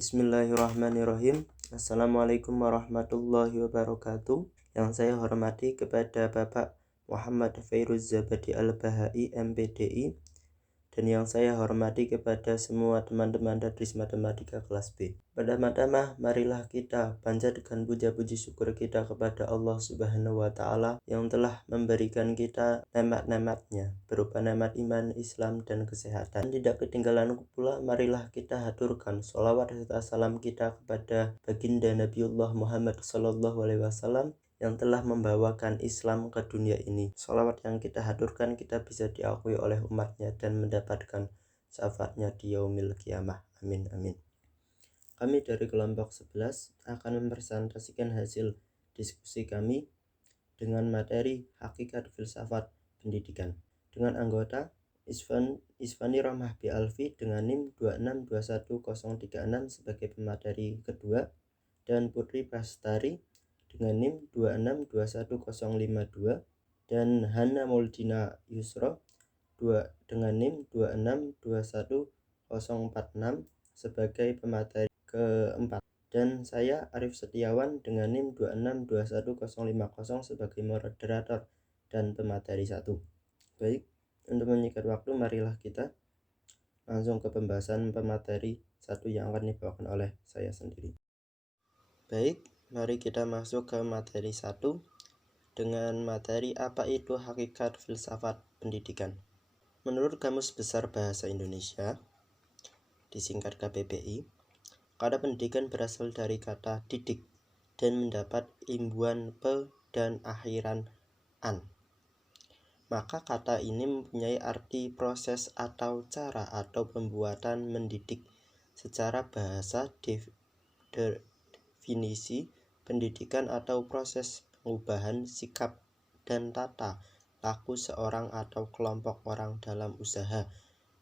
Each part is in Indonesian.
Bismillahirrahmanirrahim. Assalamualaikum warahmatullahi wabarakatuh. Yang saya hormati kepada Bapak Muhammad Fairuz Zabadi Al-Bahai MPDI, dan yang saya hormati kepada semua teman-teman dadris matematika kelas B. Pertama-tama marilah kita panjatkan puja-puji syukur kita kepada Allah Subhanahu wa Ta'ala yang telah memberikan kita nikmat-nikmatnya berupa nikmat iman, Islam, dan kesehatan. Tidak ketinggalan pula, marilah kita haturkan sholawat serta salam kita kepada baginda Nabiullah Muhammad SAW yang telah membawakan Islam ke dunia ini. Sholawat yang kita haturkan kita bisa diakui oleh umatnya dan mendapatkan syafaatnya di yaumil kiamah. Amin amin. Kami dari kelompok 11 akan mempresentasikan hasil diskusi kami dengan materi hakikat filsafat pendidikan dengan anggota Isfani Rahmah Alfi dengan NIM 2621036 sebagai pemateri kedua, dan Putri Bastari dengan NIM 2621052, dan Hana Muldina Yusro dengan NIM 2621046 sebagai pemateri keempat, dan saya Arif Setiawan dengan NIM 2621050 sebagai moderator dan pemateri 1. Baik, untuk menyingkat waktu, marilah kita langsung ke pembahasan pemateri 1 yang akan dibawakan oleh saya sendiri. Baik, mari kita masuk ke materi 1 dengan materi apa itu hakikat filsafat pendidikan. Menurut Kamus Besar Bahasa Indonesia, disingkat KBBI, kata pendidikan berasal dari kata didik dan mendapat imbuhan pe dan akhiran an. Maka kata ini mempunyai arti proses atau cara atau pembuatan mendidik. Secara bahasa, definisi pendidikan atau proses pengubahan sikap dan tata laku seorang atau kelompok orang dalam usaha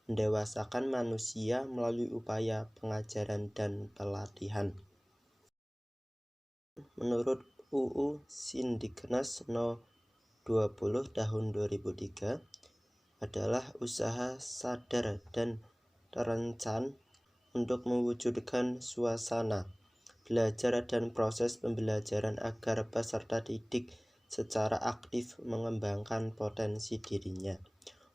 mendewasakan manusia melalui upaya pengajaran dan pelatihan. Menurut UU Sindiknas No. 20 tahun 2003 adalah usaha sadar dan terencana untuk mewujudkan suasana belajar dan proses pembelajaran agar peserta didik secara aktif mengembangkan potensi dirinya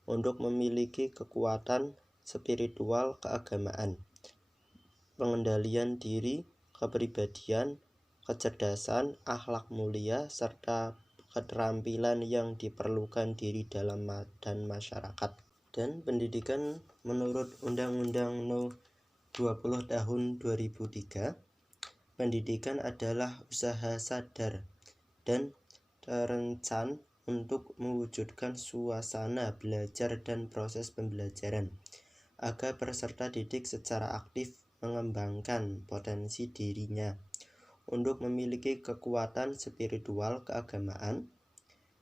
untuk memiliki kekuatan spiritual keagamaan, pengendalian diri, kepribadian, kecerdasan, akhlak mulia, serta keterampilan yang diperlukan diri dalam dan masyarakat. Dan pendidikan menurut Undang-Undang No. 20 tahun 2003, pendidikan adalah usaha sadar dan terencana untuk mewujudkan suasana belajar dan proses pembelajaran agar peserta didik secara aktif mengembangkan potensi dirinya untuk memiliki kekuatan spiritual keagamaan,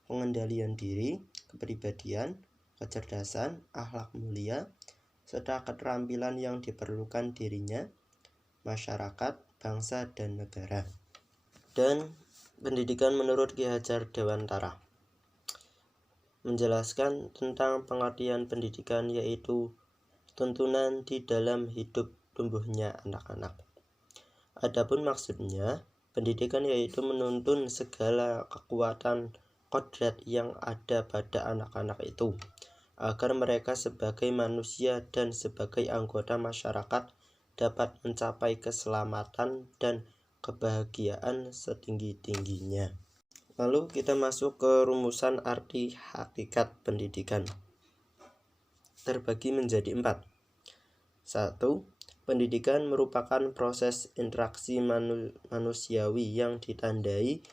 pengendalian diri, kepribadian, kecerdasan, akhlak mulia, serta keterampilan yang diperlukan dirinya, masyarakat, bangsa, dan negara. Dan pendidikan menurut Ki Hajar Dewantara menjelaskan tentang pengertian pendidikan, yaitu tuntunan di dalam hidup tumbuhnya anak-anak. Adapun maksudnya, pendidikan yaitu menuntun segala kekuatan kodrat yang ada pada anak-anak itu, agar mereka sebagai manusia dan sebagai anggota masyarakat dapat mencapai keselamatan dan kebahagiaan setinggi-tingginya. Lalu kita masuk ke rumusan arti hakikat pendidikan. Terbagi menjadi 4. 1. Pendidikan merupakan proses interaksi manusiawi yang ditandai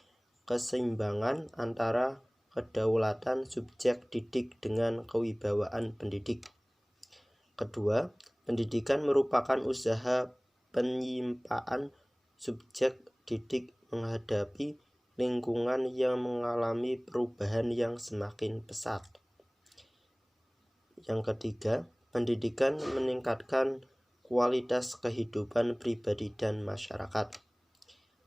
keseimbangan antara kedaulatan subjek didik dengan kewibawaan pendidik. Kedua, pendidikan merupakan usaha penyimpaan subjek didik menghadapi lingkungan yang mengalami perubahan yang semakin pesat. Yang ketiga, pendidikan meningkatkan kualitas kehidupan pribadi dan masyarakat.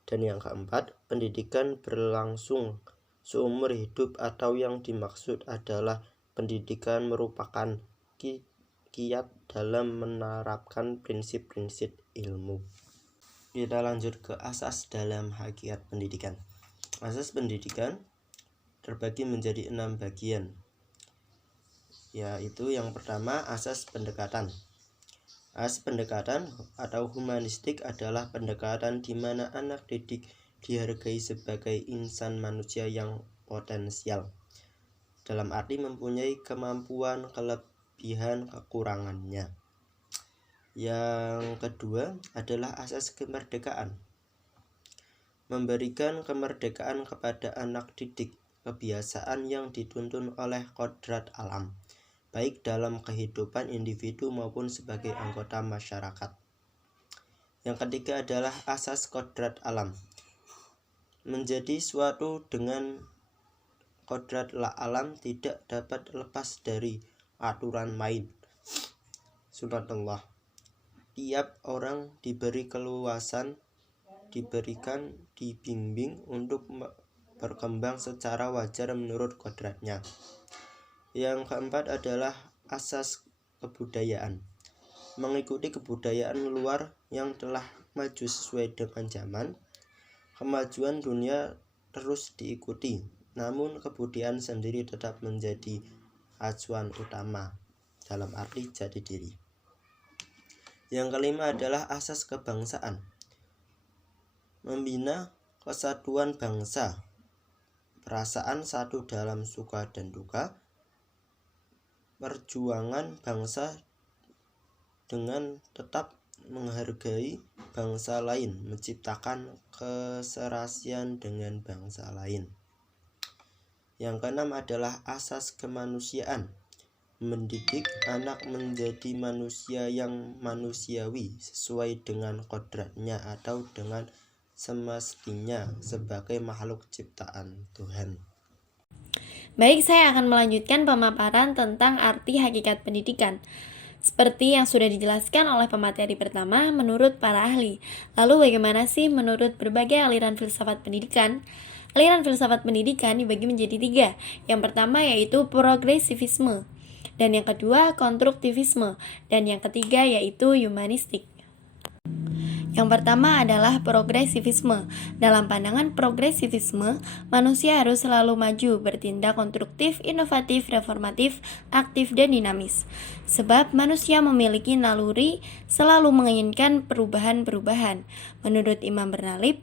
Dan yang keempat, pendidikan berlangsung seumur hidup atau yang dimaksud adalah pendidikan merupakan kiat dalam menerapkan prinsip-prinsip ilmu. Kita lanjut ke asas dalam hakikat pendidikan. Asas pendidikan terbagi menjadi 6 bagian, yaitu yang pertama asas pendekatan. Asas pendekatan atau humanistik adalah pendekatan di mana anak didik dihargai sebagai insan manusia yang potensial, dalam arti mempunyai kemampuan, kelebihan, kekurangannya. Yang kedua adalah asas kemerdekaan. Memberikan kemerdekaan kepada anak didik, kebiasaan yang dituntun oleh kodrat alam, baik dalam kehidupan individu maupun sebagai anggota masyarakat. Yang ketiga adalah asas kodrat alam. Menjadi suatu dengan kodrat alam tidak dapat lepas dari aturan main sunatullah. Tiap orang diberi keluasan, diberikan, dibimbing untuk berkembang secara wajar menurut kodratnya. Yang keempat adalah asas kebudayaan. Mengikuti kebudayaan luar yang telah maju sesuai dengan zaman. Kemajuan dunia terus diikuti, namun kebudayaan sendiri tetap menjadi acuan utama, dalam arti jati diri. Yang kelima adalah asas kebangsaan. Membina kesatuan bangsa, perasaan satu dalam suka dan duka, perjuangan bangsa dengan tetap menghargai bangsa lain, menciptakan keserasian dengan bangsa lain. Yang keenam adalah asas kemanusiaan. Mendidik anak menjadi manusia yang manusiawi sesuai dengan kodratnya atau dengan semestinya sebagai makhluk ciptaan Tuhan. Baik, saya akan melanjutkan pemaparan tentang arti hakikat pendidikan. Seperti yang sudah dijelaskan oleh pemateri pertama menurut para ahli. Lalu bagaimana sih menurut berbagai aliran filsafat pendidikan? Aliran filsafat pendidikan dibagi menjadi 3. Yang pertama yaitu progresivisme, dan yang kedua konstruktivisme, dan yang ketiga yaitu humanistik. Yang pertama adalah progresivisme. Dalam pandangan progresivisme, manusia harus selalu maju, bertindak konstruktif, inovatif, reformatif, aktif, dan dinamis. Sebab manusia memiliki naluri selalu menginginkan perubahan-perubahan. Menurut Imam Bernalib,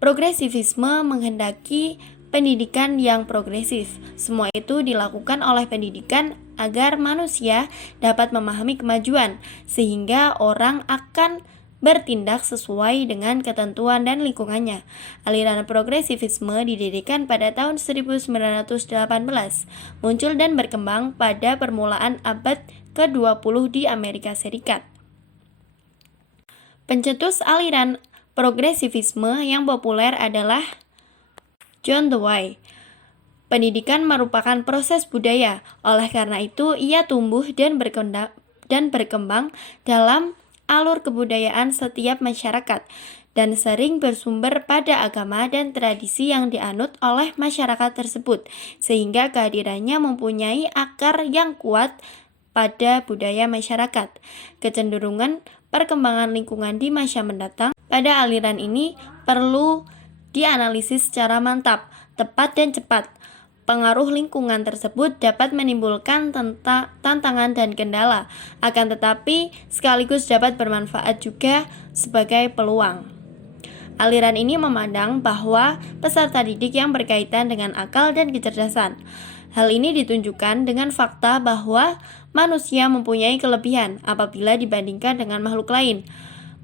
progresivisme menghendaki pendidikan yang progresif. Semua itu dilakukan oleh pendidikan agar manusia dapat memahami kemajuan, sehingga orang akan bertindak sesuai dengan ketentuan dan lingkungannya. Aliran progresivisme didirikan pada tahun 1918, muncul dan berkembang pada permulaan abad ke-20 di Amerika Serikat. Pencetus aliran progresivisme yang populer adalah John Dewey. Pendidikan merupakan proses budaya, oleh karena itu ia tumbuh dan berkembang dalam alur kebudayaan setiap masyarakat dan sering bersumber pada agama dan tradisi yang dianut oleh masyarakat tersebut, sehingga kehadirannya mempunyai akar yang kuat pada budaya masyarakat. Kecenderungan perkembangan lingkungan di masa mendatang pada aliran ini perlu dianalisis secara mantap, tepat, dan cepat. Pengaruh lingkungan tersebut dapat menimbulkan tantangan dan kendala, akan tetapi sekaligus dapat bermanfaat juga sebagai peluang. Aliran ini memandang bahwa peserta didik yang berkaitan dengan akal dan kecerdasan. Hal ini ditunjukkan dengan fakta bahwa manusia mempunyai kelebihan apabila dibandingkan dengan makhluk lain.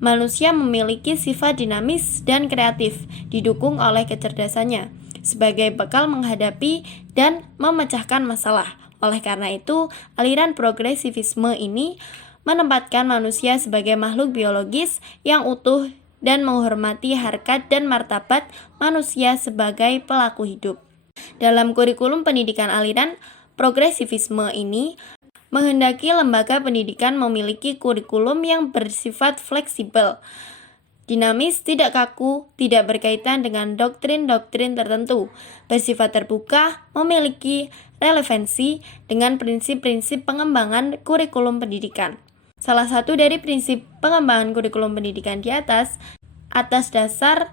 Manusia memiliki sifat dinamis dan kreatif, didukung oleh kecerdasannya sebagai bekal menghadapi dan memecahkan masalah. Oleh karena itu, aliran progresivisme ini menempatkan manusia sebagai makhluk biologis yang utuh dan menghormati harkat dan martabat manusia sebagai pelaku hidup. Dalam kurikulum pendidikan aliran progresivisme ini menghendaki lembaga pendidikan memiliki kurikulum yang bersifat fleksibel, dinamis, tidak kaku, tidak berkaitan dengan doktrin-doktrin tertentu, bersifat terbuka, memiliki relevansi dengan prinsip-prinsip pengembangan kurikulum pendidikan. Salah satu dari prinsip pengembangan kurikulum pendidikan di atas dasar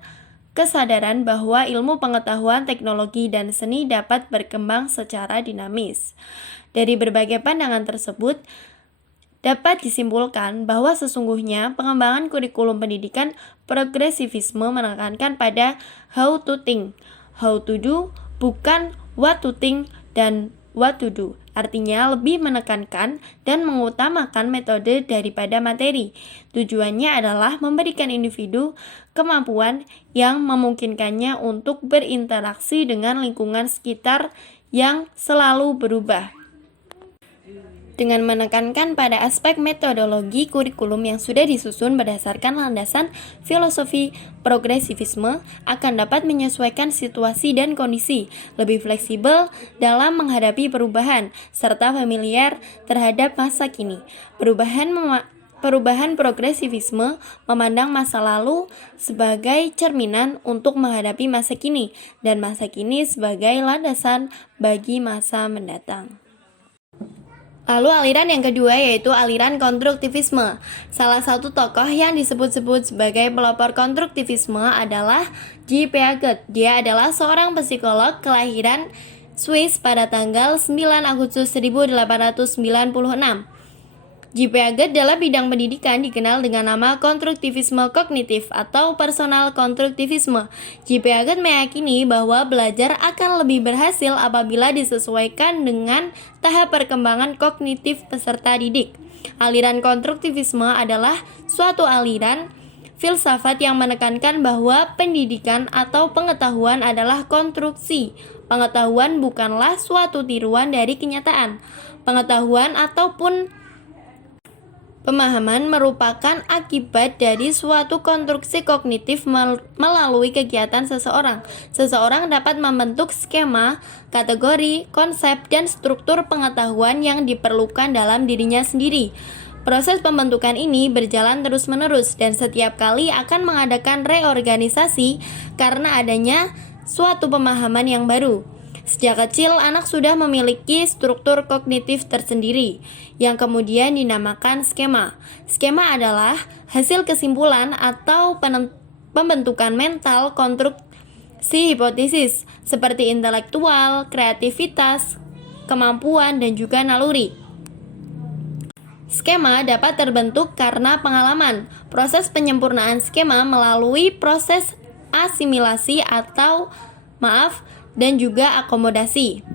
kesadaran bahwa ilmu pengetahuan, teknologi, dan seni dapat berkembang secara dinamis. Dari berbagai pandangan tersebut, dapat disimpulkan bahwa sesungguhnya pengembangan kurikulum pendidikan progresivisme menekankan pada how to think, how to do, bukan what to think dan what to do. Artinya lebih menekankan dan mengutamakan metode daripada materi. Tujuannya adalah memberikan individu kemampuan yang memungkinkannya untuk berinteraksi dengan lingkungan sekitar yang selalu berubah. Dengan menekankan pada aspek metodologi kurikulum yang sudah disusun berdasarkan landasan filosofi progresivisme akan dapat menyesuaikan situasi dan kondisi, lebih fleksibel dalam menghadapi perubahan, serta familiar terhadap masa kini. Perubahan progresivisme memandang masa lalu sebagai cerminan untuk menghadapi masa kini, dan masa kini sebagai landasan bagi masa mendatang. Lalu aliran yang kedua yaitu aliran konstruktivisme. Salah satu tokoh yang disebut-sebut sebagai pelopor konstruktivisme adalah J. Piaget. Dia adalah seorang psikolog kelahiran Swiss pada tanggal 9 Agustus 1896. J. Piaget dalam bidang pendidikan dikenal dengan nama konstruktivisme kognitif atau personal konstruktivisme. J. Piaget meyakini bahwa belajar akan lebih berhasil apabila disesuaikan dengan tahap perkembangan kognitif peserta didik. Aliran konstruktivisme adalah suatu aliran filsafat yang menekankan bahwa pendidikan atau pengetahuan adalah konstruksi. Pengetahuan bukanlah suatu tiruan dari kenyataan. Pengetahuan ataupun pemahaman merupakan akibat dari suatu konstruksi kognitif melalui kegiatan seseorang. Seseorang dapat membentuk skema, kategori, konsep, dan struktur pengetahuan yang diperlukan dalam dirinya sendiri. Proses pembentukan ini berjalan terus-menerus dan setiap kali akan mengadakan reorganisasi karena adanya suatu pemahaman yang baru. Sejak kecil, anak sudah memiliki struktur kognitif tersendiri, yang kemudian dinamakan skema. Skema adalah hasil kesimpulan atau pembentukan mental konstruksi hipotesis, seperti intelektual, kreativitas, kemampuan, dan juga naluri. Skema dapat terbentuk karena pengalaman. Proses penyempurnaan skema melalui proses asimilasi dan juga akomodasi.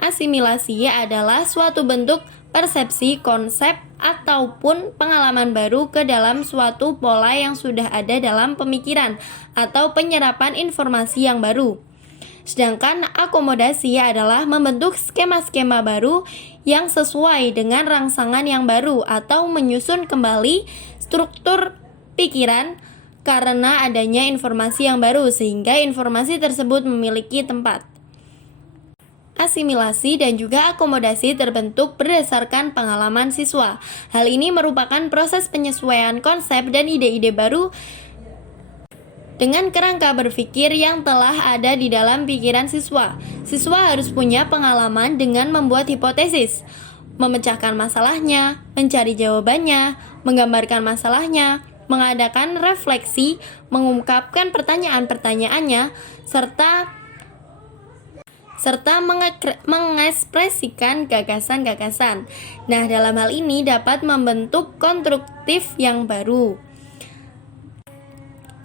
Asimilasi adalah suatu bentuk persepsi, konsep, ataupun pengalaman baru ke dalam suatu pola yang sudah ada dalam pemikiran atau penyerapan informasi yang baru. Sedangkan akomodasi adalah membentuk skema-skema baru yang sesuai dengan rangsangan yang baru atau menyusun kembali struktur pikiran karena adanya informasi yang baru sehingga informasi tersebut memiliki tempat. Asimilasi dan juga akomodasi terbentuk berdasarkan pengalaman siswa. Hal ini merupakan proses penyesuaian konsep dan ide-ide baru dengan kerangka berpikir yang telah ada di dalam pikiran siswa. Siswa harus punya pengalaman dengan membuat hipotesis, memecahkan masalahnya, mencari jawabannya, menggambarkan masalahnya, mengadakan refleksi, mengungkapkan pertanyaan-pertanyaannya, serta mengekspresikan gagasan-gagasan. Nah, dalam hal ini dapat membentuk konstruktif yang baru.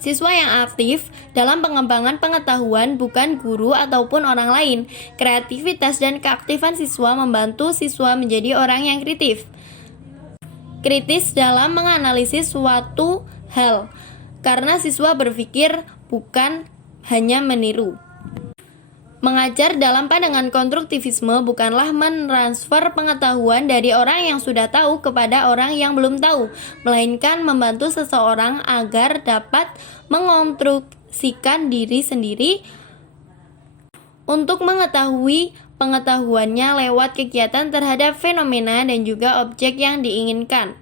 Siswa yang aktif dalam pengembangan pengetahuan bukan guru ataupun orang lain. Kreativitas dan keaktifan siswa membantu siswa menjadi orang yang kritis dalam menganalisis suatu hal, karena siswa berpikir bukan hanya meniru. Mengajar dalam pandangan konstruktivisme bukanlah mentransfer pengetahuan dari orang yang sudah tahu kepada orang yang belum tahu, melainkan membantu seseorang agar dapat mengonstruksikan diri sendiri untuk mengetahui pengetahuannya lewat kegiatan terhadap fenomena dan juga objek yang diinginkan.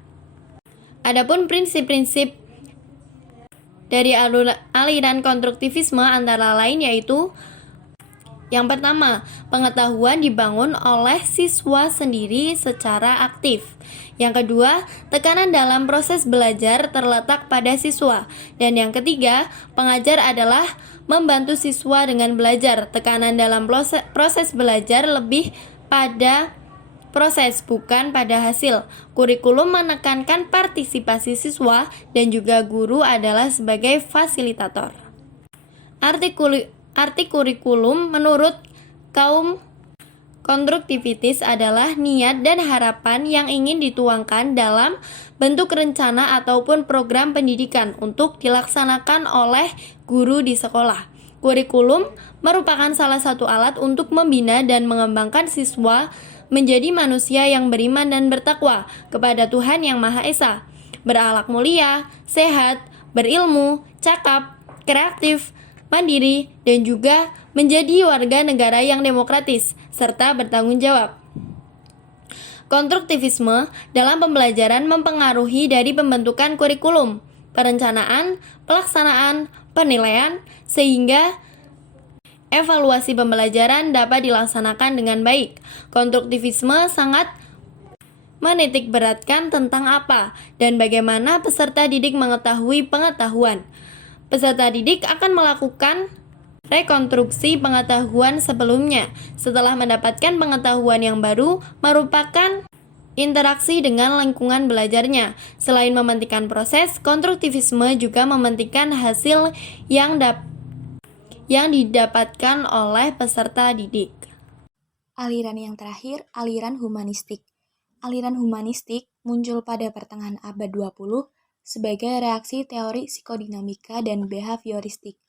Adapun prinsip-prinsip dari aliran konstruktivisme antara lain yaitu Yang pertama, pengetahuan dibangun oleh siswa sendiri secara aktif. Yang kedua, tekanan dalam proses belajar terletak pada siswa. Dan yang ketiga, pengajar adalah membantu siswa dengan belajar. Tekanan dalam proses belajar lebih pada proses, bukan pada hasil. Kurikulum menekankan partisipasi siswa dan juga guru adalah sebagai fasilitator. Arti kurikulum menurut kaum konstruktivitis adalah niat dan harapan yang ingin dituangkan dalam bentuk rencana ataupun program pendidikan untuk dilaksanakan oleh guru di sekolah. Kurikulum merupakan salah satu alat untuk membina dan mengembangkan siswa menjadi manusia yang beriman dan bertakwa kepada Tuhan Yang Maha Esa, berakhlak mulia, sehat, berilmu, cakap, kreatif, mandiri, dan juga menjadi warga negara yang demokratis serta bertanggung jawab. Konstruktivisme dalam pembelajaran mempengaruhi dari pembentukan kurikulum, perencanaan, pelaksanaan, penilaian, sehingga evaluasi pembelajaran dapat dilaksanakan dengan baik. Konstruktivisme sangat menitik beratkan tentang apa dan bagaimana peserta didik mengetahui pengetahuan. Peserta didik akan melakukan rekonstruksi pengetahuan sebelumnya setelah mendapatkan pengetahuan yang baru merupakan interaksi dengan lingkungan belajarnya. Selain mementingkan proses, konstruktivisme juga mementingkan hasil yang didapatkan oleh peserta didik. Aliran yang terakhir, aliran humanistik. Aliran humanistik muncul pada pertengahan abad 20 sebagai reaksi teori psikodinamika dan behavioristik.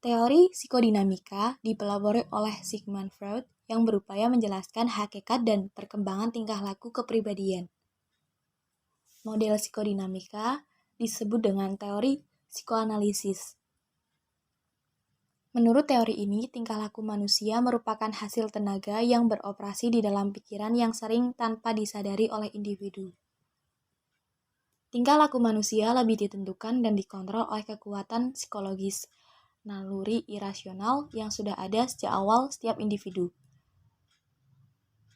Teori psikodinamika dipelopori oleh Sigmund Freud yang berupaya menjelaskan hakikat dan perkembangan tingkah laku kepribadian. Model psikodinamika disebut dengan teori psikoanalisis. Menurut teori ini, tingkah laku manusia merupakan hasil tenaga yang beroperasi di dalam pikiran yang sering tanpa disadari oleh individu. Tingkah laku manusia lebih ditentukan dan dikontrol oleh kekuatan psikologis, naluri irasional yang sudah ada sejak awal setiap individu.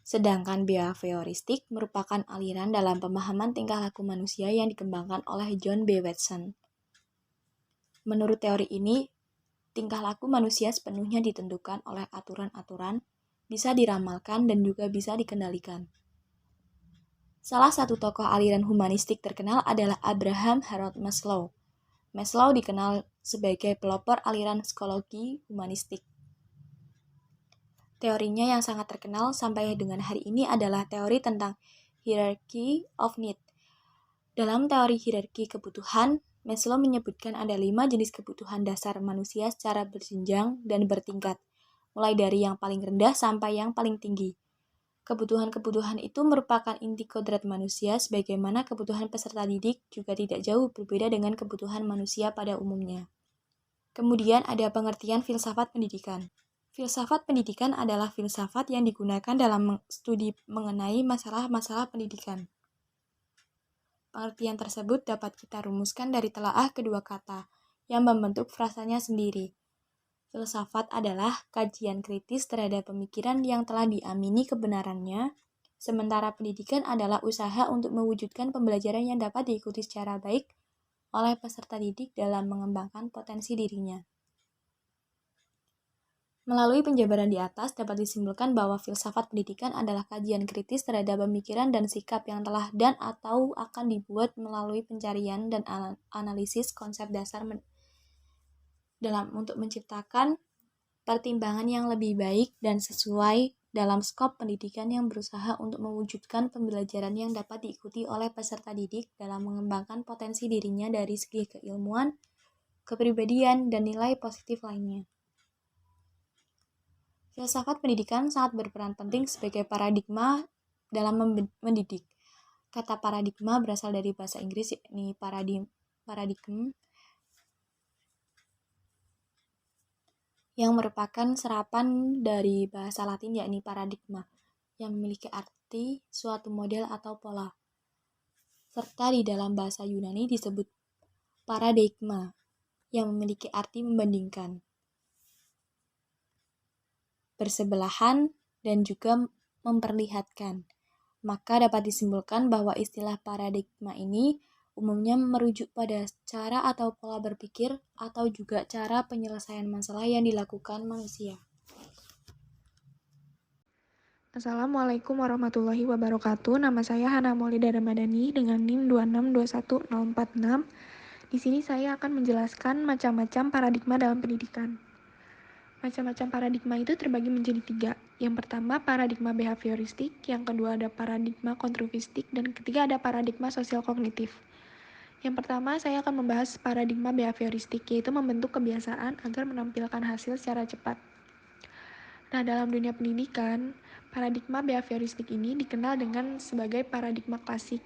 Sedangkan behavioristik merupakan aliran dalam pemahaman tingkah laku manusia yang dikembangkan oleh John B. Watson. Menurut teori ini, tingkah laku manusia sepenuhnya ditentukan oleh aturan-aturan, bisa diramalkan dan juga bisa dikendalikan. Salah satu tokoh aliran humanistik terkenal adalah Abraham Harold Maslow. Maslow dikenal sebagai pelopor aliran psikologi humanistik. Teorinya yang sangat terkenal sampai dengan hari ini adalah teori tentang hierarchy of need. Dalam teori hierarki kebutuhan, Maslow menyebutkan ada 5 jenis kebutuhan dasar manusia secara berjenjang dan bertingkat, mulai dari yang paling rendah sampai yang paling tinggi. Kebutuhan-kebutuhan itu merupakan inti kodrat manusia, sebagaimana kebutuhan peserta didik juga tidak jauh berbeda dengan kebutuhan manusia pada umumnya. Kemudian ada pengertian filsafat pendidikan. Filsafat pendidikan adalah filsafat yang digunakan dalam studi mengenai masalah-masalah pendidikan. Pengertian tersebut dapat kita rumuskan dari telaah kedua kata, yang membentuk frasanya sendiri. Filsafat adalah kajian kritis terhadap pemikiran yang telah diamini kebenarannya, sementara pendidikan adalah usaha untuk mewujudkan pembelajaran yang dapat diikuti secara baik oleh peserta didik dalam mengembangkan potensi dirinya. Melalui penjabaran di atas dapat disimpulkan bahwa filsafat pendidikan adalah kajian kritis terhadap pemikiran dan sikap yang telah dan atau akan dibuat melalui pencarian dan analisis konsep dasar dalam untuk menciptakan pertimbangan yang lebih baik dan sesuai dalam skop pendidikan yang berusaha untuk mewujudkan pembelajaran yang dapat diikuti oleh peserta didik dalam mengembangkan potensi dirinya dari segi keilmuan, kepribadian, dan nilai positif lainnya. Filsafat pendidikan sangat berperan penting sebagai paradigma dalam mendidik. Kata paradigma berasal dari bahasa Inggris, yakni paradigm, yang merupakan serapan dari bahasa Latin yakni paradigma, yang memiliki arti suatu model atau pola. Serta di dalam bahasa Yunani disebut paradigma, yang memiliki arti membandingkan. bersebelahan, dan juga memperlihatkan. Maka dapat disimpulkan bahwa istilah paradigma ini umumnya merujuk pada cara atau pola berpikir atau juga cara penyelesaian masalah yang dilakukan manusia. Assalamualaikum warahmatullahi wabarakatuh. Nama saya Hana Maulida Ramadhani dengan NIM 2621046. Di sini saya akan menjelaskan macam-macam paradigma dalam pendidikan. Macam-macam paradigma itu terbagi menjadi 3. Yang pertama paradigma behavioristik, yang kedua ada paradigma konstruktivistik, dan ketiga ada paradigma sosial kognitif. Yang pertama saya akan membahas paradigma behavioristik, yaitu membentuk kebiasaan agar menampilkan hasil secara cepat. Nah, dalam dunia pendidikan, paradigma behavioristik ini dikenal dengan sebagai paradigma klasik.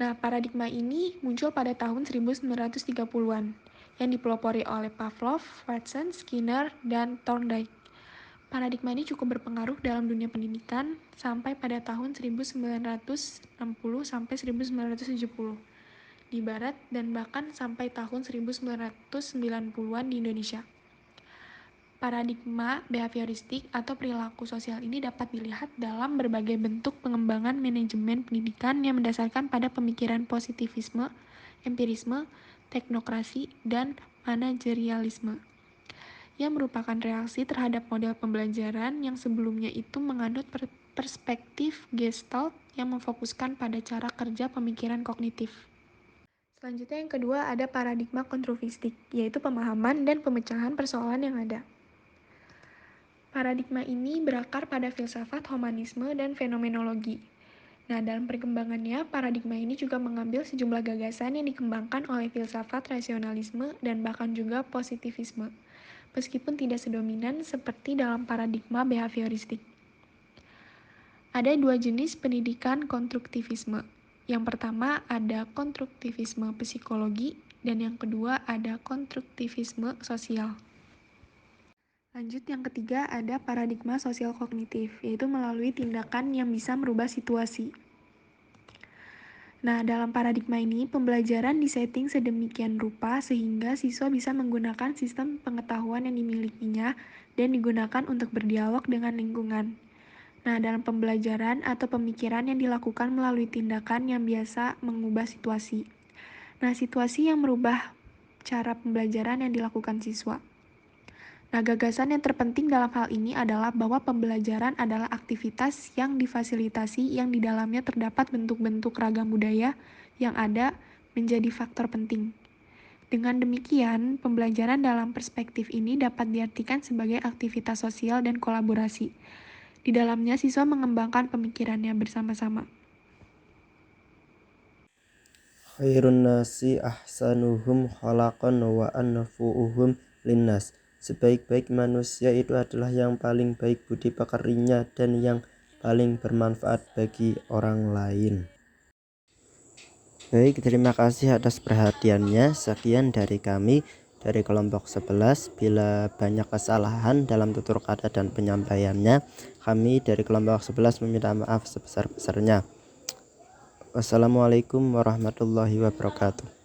Nah, paradigma ini muncul pada tahun 1930-an yang dipelopori oleh Pavlov, Watson, Skinner, dan Thorndike. Paradigma ini cukup berpengaruh dalam dunia pendidikan sampai pada tahun 1960 sampai 1970 di Barat dan bahkan sampai tahun 1990-an di Indonesia. Paradigma behavioristik atau perilaku sosial ini dapat dilihat dalam berbagai bentuk pengembangan manajemen pendidikan yang mendasarkan pada pemikiran positivisme, empirisme, teknokrasi, dan manajerialisme, yang merupakan reaksi terhadap model pembelajaran yang sebelumnya itu menganut perspektif Gestalt yang memfokuskan pada cara kerja pemikiran kognitif. Selanjutnya yang kedua ada paradigma konstruktivistik, yaitu pemahaman dan pemecahan persoalan yang ada. Paradigma ini berakar pada filsafat humanisme dan fenomenologi. Nah, dalam perkembangannya, paradigma ini juga mengambil sejumlah gagasan yang dikembangkan oleh filsafat rasionalisme dan bahkan juga positivisme, meskipun tidak sedominan seperti dalam paradigma behavioristik. Ada 2 jenis pendidikan konstruktivisme. Yang pertama ada konstruktivisme psikologi, dan yang kedua ada konstruktivisme sosial. Lanjut, yang ketiga ada paradigma sosial kognitif, yaitu melalui tindakan yang bisa merubah situasi. Nah, dalam paradigma ini, pembelajaran disetting sedemikian rupa sehingga siswa bisa menggunakan sistem pengetahuan yang dimilikinya dan digunakan untuk berdialog dengan lingkungan. Nah, dalam pembelajaran atau pemikiran yang dilakukan melalui tindakan yang biasa mengubah situasi. Nah, situasi yang merubah cara pembelajaran yang dilakukan siswa. Nah, gagasan yang terpenting dalam hal ini adalah bahwa pembelajaran adalah aktivitas yang difasilitasi yang di dalamnya terdapat bentuk-bentuk ragam budaya yang ada menjadi faktor penting. Dengan demikian, pembelajaran dalam perspektif ini dapat diartikan sebagai aktivitas sosial dan kolaborasi. Di dalamnya siswa mengembangkan pemikirannya bersama-sama. Khairun nasi ahsanuhum khalaqan wa anfu'uhum linnas. Sebaik-baik manusia itu adalah yang paling baik budi pekertinya dan yang paling bermanfaat bagi orang lain. Baik, terima kasih atas perhatiannya. Sekian dari kami dari kelompok 11. Bila banyak kesalahan dalam tutur kata dan penyampaiannya, kami dari kelompok 11 meminta maaf sebesar-besarnya. Wassalamualaikum warahmatullahi wabarakatuh.